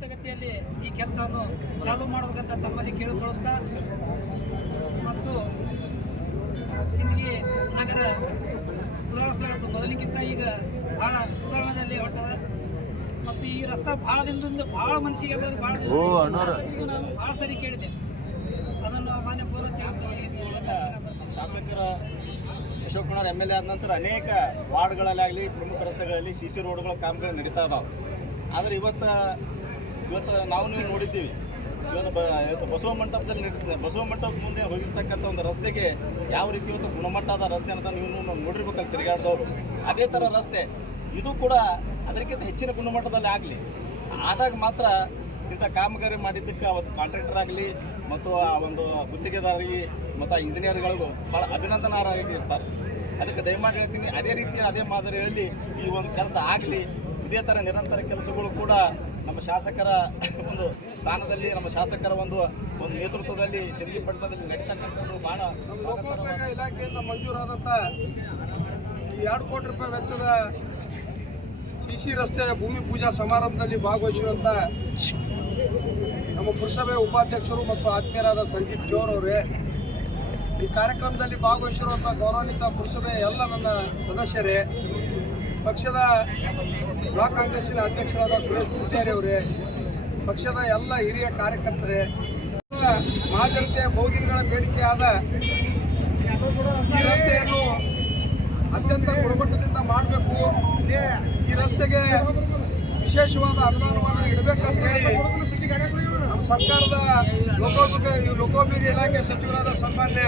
ತ್ವರಿತಗತಿಯಲ್ಲಿ ಈ ಕೆಲಸವನ್ನು ಚಾಲೂ ಮಾಡಬೇಕಂತ ತಮ್ಮಲ್ಲಿ ಕೇಳಿಕೊಳ್ಳುತ್ತಾ ಮತ್ತು ಸಿಂದಗಿ ನಗರ ಸುಧಾರಿಸಲಾಗುತ್ತೆ ಮೊದಲಿಗಿಂತ ಈಗ ಭಾಳ ಸುಧಾರಣೆಯಲ್ಲಿ ಹೊಟ್ಟದ ಮತ್ತು ಈ ರಸ್ತೆ ಭಾಳ ದಿನದಿಂದ ಭಾಳ ಭಾಳ ಓ, ಅಣ್ಣಾವ್ರೆ. ಇದು ನಾನು ಭಾಳ ಸರಿ ಕೇಳಿದೆ. ಅದನ್ನು ಮಾನ್ಯ ಪೂರ್ವ ಶಾಸಕರ Ashok Kumar M L A ಆದ ನಂತರ ಅನೇಕ ವಾರ್ಡ್ಗಳಲ್ಲಾಗಲಿ ಪ್ರಮುಖ ರಸ್ತೆಗಳಲ್ಲಿ ಸಿ ಸಿ ರೋಡ್ಗಳ ಕಾಮಗಳು ನಡೀತಾ ಇದಾವೆ. ಆದರೆ ಇವತ್ತು ಇವತ್ತು ನಾವು ನೀವು ನೋಡಿದ್ದೀವಿ. ಇವತ್ತು ಬ, ಇವತ್ತು ಬಸವ ಮಂಟಪದಲ್ಲಿ ನಡೀತದೆ. ಬಸವ ಮಂಟಪ ಮುಂದೆ ಹೋಗಿರ್ತಕ್ಕಂಥ ಒಂದು ರಸ್ತೆಗೆ ಯಾವ ರೀತಿ ಇವತ್ತು ಗುಣಮಟ್ಟದ ರಸ್ತೆ ಅಂತ ನೀವು ನೋಡಿರ್ಬೇಕಲ್ಲ ತಿರುಗಾಡ್ದವರು. ಅದೇ ಥರ ರಸ್ತೆ. ಇದು ಕೂಡ ಅದಕ್ಕಿಂತ ಹೆಚ್ಚಿನ ಗುಣಮಟ್ಟದಲ್ಲಿ ಆಗಲಿ. ಆದಾಗ ಮಾತ್ರ ಇಂಥ ಕಾಮಗಾರಿ ಮಾಡಿದ್ದಕ್ಕೆ ಅವತ್ತು ಕಾಂಟ್ರಾಕ್ಟರ್ ಆಗಲಿ ಮತ್ತು ಆ ಒಂದು ಗುತ್ತಿಗೆದಾರರಿಗೆ ಮತ್ತು ಆ ಇಂಜಿನಿಯರ್ಗಳಿಗೂ ಭಾಳ ಅಭಿನಂದನಾರ್ಹರಾಗಿ ಇರ್ತಾರೆ. ಅದಕ್ಕೆ ದಯಮಾಡಿ ಹೇಳ್ತೀನಿ, ಅದೇ ರೀತಿಯ ಅದೇ ಮಾದರಿಯಲ್ಲಿ ಈ ಒಂದು ಕೆಲಸ ಆಗಲಿ. ಇದೇ ಥರ ನಿರಂತರ ಕೆಲಸಗಳು ಕೂಡ ನಮ್ಮ ಶಾಸಕರ ಒಂದು ಸ್ಥಾನದಲ್ಲಿ, ನಮ್ಮ ಶಾಸಕರ ಒಂದು ಒಂದು ನೇತೃತ್ವದಲ್ಲಿ ಸಿರಿಗಿ ಪಟ್ಟಣದಲ್ಲಿ ನಡೀತಕ್ಕಂಥದ್ದು ಬಹಳ ಇಲಾಖೆಯಿಂದ ಮಂಜೂರಾದಂಥ ಈ ಎರಡು ಕೋಟಿ ರೂಪಾಯಿ ವೆಚ್ಚದ ಸಿ ಸಿ ರಸ್ತೆ ಭೂಮಿ ಪೂಜಾ ಸಮಾರಂಭದಲ್ಲಿ ಭಾಗವಹಿಸಿರುವಂಥ ನಮ್ಮ ಪುರಸಭೆ ಉಪಾಧ್ಯಕ್ಷರು ಮತ್ತು ಆತ್ಮೀಯರಾದ ಸಂದೀಪ್ ಜೋರ್ ಅವರೇ, ಈ ಕಾರ್ಯಕ್ರಮದಲ್ಲಿ ಭಾಗವಹಿಸಿರುವಂಥ ಗೌರವಾನ್ವಿತ ಪುರಸಭೆ ಎಲ್ಲ ನನ್ನ ಸದಸ್ಯರೇ ಪಕ್ಷದ ಬ್ಲಾಕ್ ಕಾಂಗ್ರೆಸ್ನ ಅಧ್ಯಕ್ಷರಾದ ಸುರೇಶ್ ಪೂಜಾರಿ ಅವರೇ, ಪಕ್ಷದ ಎಲ್ಲ ಹಿರಿಯ ಕಾರ್ಯಕರ್ತರೇ ಮಹಾಜನತೆಯ ಬಹುದಿನಗಳ ಬೇಡಿಕೆಯಾದ ಈ ರಸ್ತೆಯನ್ನು ಅತ್ಯಂತ ಗುಣಮಟ್ಟದಿಂದ ಮಾಡಬೇಕು. ಈ ರಸ್ತೆಗೆ ವಿಶೇಷವಾದ ಅನುದಾನವನ್ನು ಇಡಬೇಕಂತ ಹೇಳಿ ನಮ್ಮ ಸರ್ಕಾರದ ಲೋಕೋಪಯೋಗಿ ಲೋಕೋಪಯೋಗಿ ಇಲಾಖೆ ಸಚಿವರಾದ ಸನ್ಮಾನ್ಯ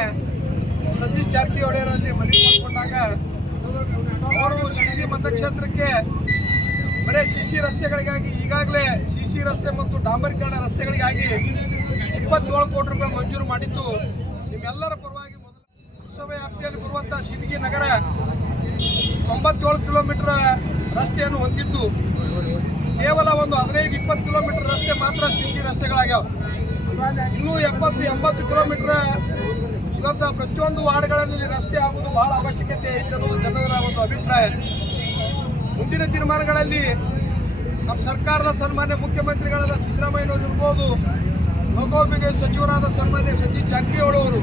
ಸತೀಶ್ ಜಾರಕಿಹೊಳಿಯರಲ್ಲಿ ಮನವಿ ಮಾಡಿಕೊಂಡಾಗ ಅವರ ಮತಕ್ಷೇತ್ರಕ್ಕೆ ಬರೀ ಸಿ ಸಿ ರಸ್ತೆಗಳಿಗಾಗಿ ಈಗಾಗಲೇ ಸಿ ಸಿ ರಸ್ತೆ ಮತ್ತು ಡಾಂಬರೀಕರಣ ರಸ್ತೆಗಳಿಗಾಗಿ ಇಪ್ಪತ್ತೇಳು ಕೋಟಿ ರೂಪಾಯಿ ಮಂಜೂರು ಮಾಡಿದ್ದು, ನಿಮ್ಮೆಲ್ಲರ ಪರವಾಗಿ ಮೊದಲು ಪುರಸಭೆ ವ್ಯಾಪ್ತಿಯಲ್ಲಿ ಬರುವಂಥ ಸಿಂದಗಿ ನಗರ ತೊಂಬತ್ತೇಳು ಕಿಲೋಮೀಟರ್ ರಸ್ತೆಯನ್ನು ಹೊಂದಿದ್ದು, ಕೇವಲ ಒಂದು ಹದಿನೈದು ಇಪ್ಪತ್ತು ಕಿಲೋಮೀಟರ್ ರಸ್ತೆ ಮಾತ್ರ ಸಿ ಸಿ ರಸ್ತೆಗಳಾಗ್ಯಾವ. ಇನ್ನೂ ಎಪ್ಪತ್ತು ಎಂಬತ್ತು ಕಿಲೋಮೀಟರ್ ಇವತ್ತು ಪ್ರತಿಯೊಂದು ವಾರ್ಡ್ಗಳಲ್ಲಿ ರಸ್ತೆ ಆಗುವುದು ಬಹಳ ಅವಶ್ಯಕತೆ ಐತೆ ಅನ್ನೋದು ಜನರ ಒಂದು ಅಭಿಪ್ರಾಯ. ಮುಂದಿನ ದಿನಮಾನಗಳಲ್ಲಿ ನಮ್ಮ ಸರ್ಕಾರದ ಸನ್ಮಾನ್ಯ ಮುಖ್ಯಮಂತ್ರಿಗಳಾದ ಸಿದ್ದರಾಮಯ್ಯನವರು ಇರ್ಬೋದು ಲೋಕೋಪಿಗೆ ಸಚಿವರಾದ ಸನ್ಮಾನ್ಯ ಸತೀಶ್ ಜಾರಕಿಹೊಳಿ ಅವರು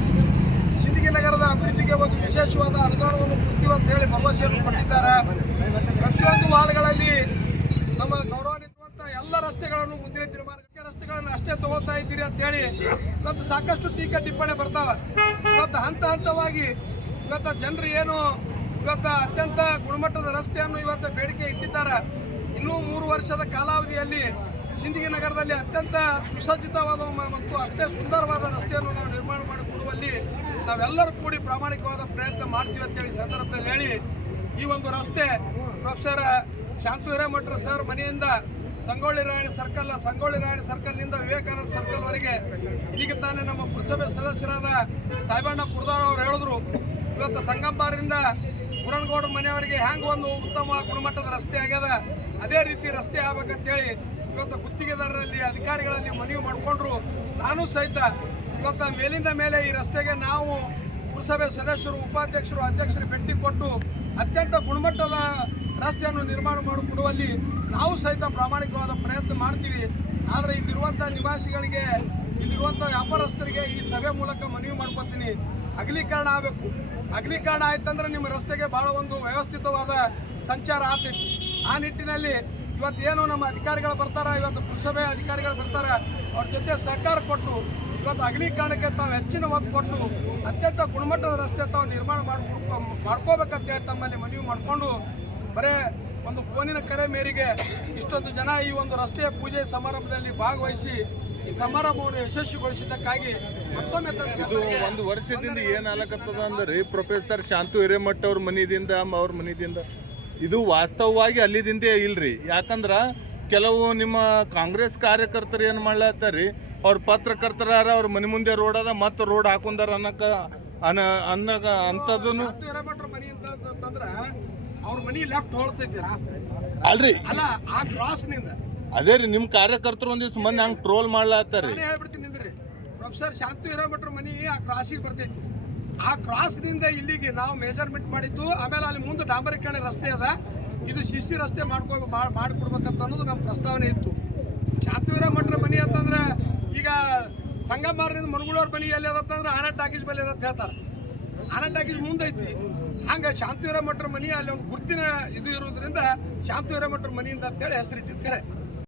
ಸಿಂದಗಿ ನಗರದ ಅಭಿವೃದ್ಧಿಗೆ ಒಂದು ವಿಶೇಷವಾದ ಅನುದಾನವನ್ನು ಕೊಡ್ತೀವಿ ಅಂತ ಹೇಳಿ ಭರವಸೆಯನ್ನು ಕೊಟ್ಟಿದ್ದಾರೆ. ಪ್ರತಿಯೊಂದು ವಾರ್ಡ್ಗಳಲ್ಲಿ ನಮ್ಮ ಗೌರವಾನ್ವಿತವಂತ ಎಲ್ಲ ರಸ್ತೆಗಳನ್ನು ಮುಂದಿನ ದಿನಮಾನಕ್ಕೆ ರಸ್ತೆಗಳನ್ನು ಅಷ್ಟೇ ತಗೋತಾ ಇದ್ದೀರಿ ಅಂತ ಹೇಳಿ ಇವತ್ತು ಸಾಕಷ್ಟು ಟೀಕೆ ಟಿಪ್ಪಣಿ ಬರ್ತಾವೆ. ಇವತ್ತು ಹಂತ ಹಂತವಾಗಿ ಇವತ್ತು ಜನರು ಏನು ಇವತ್ತು ಅತ್ಯಂತ ಗುಣಮಟ್ಟದ ರಸ್ತೆಯನ್ನು ಇವತ್ತು ಬೇಡಿಕೆ ಇಟ್ಟಿದ್ದಾರೆ. ಇನ್ನೂ ಮೂರು ವರ್ಷದ ಕಾಲಾವಧಿಯಲ್ಲಿ ಸಿಂದಗಿ ನಗರದಲ್ಲಿ ಅತ್ಯಂತ ಸುಸಜ್ಜಿತವಾದ ಮತ್ತು ಅಷ್ಟೇ ಸುಂದರವಾದ ರಸ್ತೆಯನ್ನು ನಾವು ನಿರ್ಮಾಣ ಮಾಡಿಕೊಡುವಲ್ಲಿ ನಾವೆಲ್ಲರೂ ಕೂಡಿ ಪ್ರಾಮಾಣಿಕವಾದ ಪ್ರಯತ್ನ ಮಾಡ್ತೀವಿ ಅಂತೇಳಿ ಸಂದರ್ಭದಲ್ಲಿ ಹೇಳಿ ಈ ಒಂದು ರಸ್ತೆ ಪ್ರೊಫೆಸರ್ ಶಾಂತು ಹಿರೇಮಠರ ಸರ್ ಮನೆಯಿಂದ ಸಂಗೊಳ್ಳಿ ರಾಯಣ್ಣ ಸರ್ಕಲ್ ಸಂಗೊಳ್ಳಿ ರಾಯಣ್ಣ ಸರ್ಕಲ್ನಿಂದ ವಿವೇಕಾನಂದ ಸರ್ಕಲ್ವರೆಗೆ ಇದೀಗ ತಾನೇ ನಮ್ಮ ಪುರಸಭೆ ಸದಸ್ಯರಾದ ಸಾಯಿಬಣ್ಣ ಪುರದಾರ್ ಅವರು ಹೇಳಿದ್ರು. ಇವತ್ತು ಸಂಗಂಬಾರಿಂದ ಪುರಣಗೌಡ ಮನೆಯವರಿಗೆ ಹ್ಯಾಂಗ ಒಂದು ಉತ್ತಮ ಗುಣಮಟ್ಟದ ರಸ್ತೆ ಆಗ್ಯದ? ಅದೇ ರೀತಿ ರಸ್ತೆ ಆಗ್ಬೇಕಂತೇಳಿ ಇವತ್ತು ಗುತ್ತಿಗೆದಾರರಲ್ಲಿ, ಅಧಿಕಾರಿಗಳಲ್ಲಿ ಮನವಿ ಮಾಡಿಕೊಂಡ್ರು. ನಾನು ಸಹಿತ ಇವತ್ತು ಮೇಲಿಂದ ಮೇಲೆ ಈ ರಸ್ತೆಗೆ ನಾವು ಪುರಸಭೆ ಸದಸ್ಯರು, ಉಪಾಧ್ಯಕ್ಷರು, ಅಧ್ಯಕ್ಷರು ಭೇಟಿ ಕೊಟ್ಟು ಅತ್ಯಂತ ಗುಣಮಟ್ಟದ ರಸ್ತೆಯನ್ನು ನಿರ್ಮಾಣ ಮಾಡಿಕೊಡುವಲ್ಲಿ ನಾವು ಸಹಿತ ಪ್ರಾಮಾಣಿಕವಾದ ಪ್ರಯತ್ನ ಮಾಡ್ತೀವಿ. ಆದರೆ ಇಲ್ಲಿರುವಂಥ ನಿವಾಸಿಗಳಿಗೆ ಇಲ್ಲಿರುವಂಥ ವ್ಯಾಪಾರಸ್ಥರಿಗೆ ಈ ಸಭೆ ಮೂಲಕ ಮನವಿ ಮಾಡ್ಕೊತೀನಿ. ಅಗಲೀಕರಣ ಆಗಬೇಕು. ಅಗಲೀಕರಣ ಆಯ್ತಂದ್ರೆ ನಿಮ್ಮ ರಸ್ತೆಗೆ ಭಾಳ ಒಂದು ವ್ಯವಸ್ಥಿತವಾದ ಸಂಚಾರ ಆಗ್ತಿತ್ತು ಆ ನಿಟ್ಟಿನಲ್ಲಿ ಇವತ್ತು ಏನು ನಮ್ಮ ಅಧಿಕಾರಿಗಳು ಬರ್ತಾರೆ, ಇವತ್ತು ಪುರಸಭೆ ಅಧಿಕಾರಿಗಳು ಬರ್ತಾರೆ, ಅವ್ರ ಜೊತೆ ಸಹಕಾರ ಕೊಟ್ಟು, ಇವತ್ತು ಅಗಲೀಕರಣಕ್ಕೆ ತಾವು ಹೆಚ್ಚಿನ ಒತ್ತು ಕೊಟ್ಟು, ಅತ್ಯಂತ ಗುಣಮಟ್ಟದ ರಸ್ತೆ ತಾವು ನಿರ್ಮಾಣ ಮಾಡಿಕೊಡ್ಕೊ ಮಾಡ್ಕೋಬೇಕಂತ ಹೇಳಿ ತಮ್ಮಲ್ಲಿ ಮನವಿ ಮಾಡಿಕೊಂಡು, ಬರೇ ಒಂದು ಫೋನಿನ ಕರೆ ಮೇರೆಗೆ ಇಷ್ಟೊಂದು ಜನ ಈ ಒಂದು ರಸ್ತೆಯ ಪೂಜೆ ಸಮಾರಂಭದಲ್ಲಿ ಭಾಗವಹಿಸಿ ಈ ಸಮಾರಂಭವನ್ನು ಯಶಸ್ವಿಗೊಳಿಸಿದ್ದಕ್ಕಾಗಿ ಇದು ಒಂದು ವರ್ಷದಿಂದ ಏನ್ ಆಲಕತ್ತದ ಅಂದ್ರೆ ಪ್ರೊಫೆಸರ್ ಶಾಂತು ಹಿರೇಮಠ ಅವ್ರ ಮನಿದಿಂದ ಅವ್ರ ಮನಿದಿಂದ. ಇದು ವಾಸ್ತವವಾಗಿ ಅಲ್ಲಿದಿಂದೇ ಇಲ್ರಿ. ಯಾಕಂದ್ರ ಕೆಲವು ನಿಮ್ಮ ಕಾಂಗ್ರೆಸ್ ಕಾರ್ಯಕರ್ತರು ಏನು ಮಾಡ್ಲತ್ತಾರಿ? ಅವ್ರ ಪತ್ರಕರ್ತರ ಅವ್ರ ಮನೆ ಮುಂದೆ ರೋಡ್ ಅದ ಮತ್ತೆ ರೋಡ್ ಹಾಕೊಂಡಾರ ಅನ್ನಕ ಅನ್ನ ಅನ್ನಕ ಅಂಥದ್ದನ್ನು ಶಾಂತು ಹಿರೇಮಠರ ಮನಿ ಅಂತ ಅಂತಂದ್ರ ಅವ್ರ ಮನಿ ಲೆಫ್ಟ್ ಹೊಳ್ತೈತಿ ಅಲ್ರಿ. ಅಲ್ಲ ಆ ಕ್ರಾಸ್ನಿಂದ ಅದೇ ರೀ ನಿಮ್ಮ ಕಾರ್ಯಕರ್ತರು ಒಂದಿವ್ಸ ಮಂದಿ ಹಂಗೆ ಟ್ರೋಲ್ ಮಾಡ್ಲತ್ತಾರಿ. ನಾನೇ ಶಾಂತಿ ಹಿರೇಮಠರ ಮನಿ ಆ ಕ್ರಾಸಿಗೆ ಬರ್ತೈತಿ. ಆ ಕ್ರಾಸ್ನಿಂದ ಇಲ್ಲಿಗೆ ನಾವು ಮೆಜರ್ಮೆಂಟ್ ಮಾಡಿದ್ದು, ಆಮೇಲೆ ಅಲ್ಲಿ ಮುಂದೆ ಡಾಂಬರೀಕರಣ ರಸ್ತೆ ಅದ. ಇದು ಸಿ ಸಿ ರಸ್ತೆ ಮಾಡ್ಕೋ ಮಾಡಿಕೊಡ್ಬೇಕಂತ ಅನ್ನೋದು ನಮ್ಮ ಪ್ರಸ್ತಾವನೆ ಇತ್ತು. ಶಾಂತು ಸಂಗಮಾರದಿಂದ ಮನಗುಳವ್ರ ಮನೆ ಎಲ್ಲಿ ಅಂದ್ರೆ ಆನಟ್ ಟಾಕೀಸ್ ಮೇಲೆ ಅಂತ ಹೇಳ್ತಾರೆ. ಆನಟ್ ಟಾಕೀಸ್ ಮುಂದೈತಿ ಹಂಗೆ ಶಾಂತಿ ಮಠರ ಮನೆ ಅಲ್ಲಿ ಒಂದು ಗುರುತಿನ ಇದು ಇರೋದ್ರಿಂದ ಶಾಂತಿ ಮಠರ ಮನೆಯಿಂದ ಅಂತೇಳಿ ಹೆಸರಿಟ್ಟಿದ್ದು ಖರೆ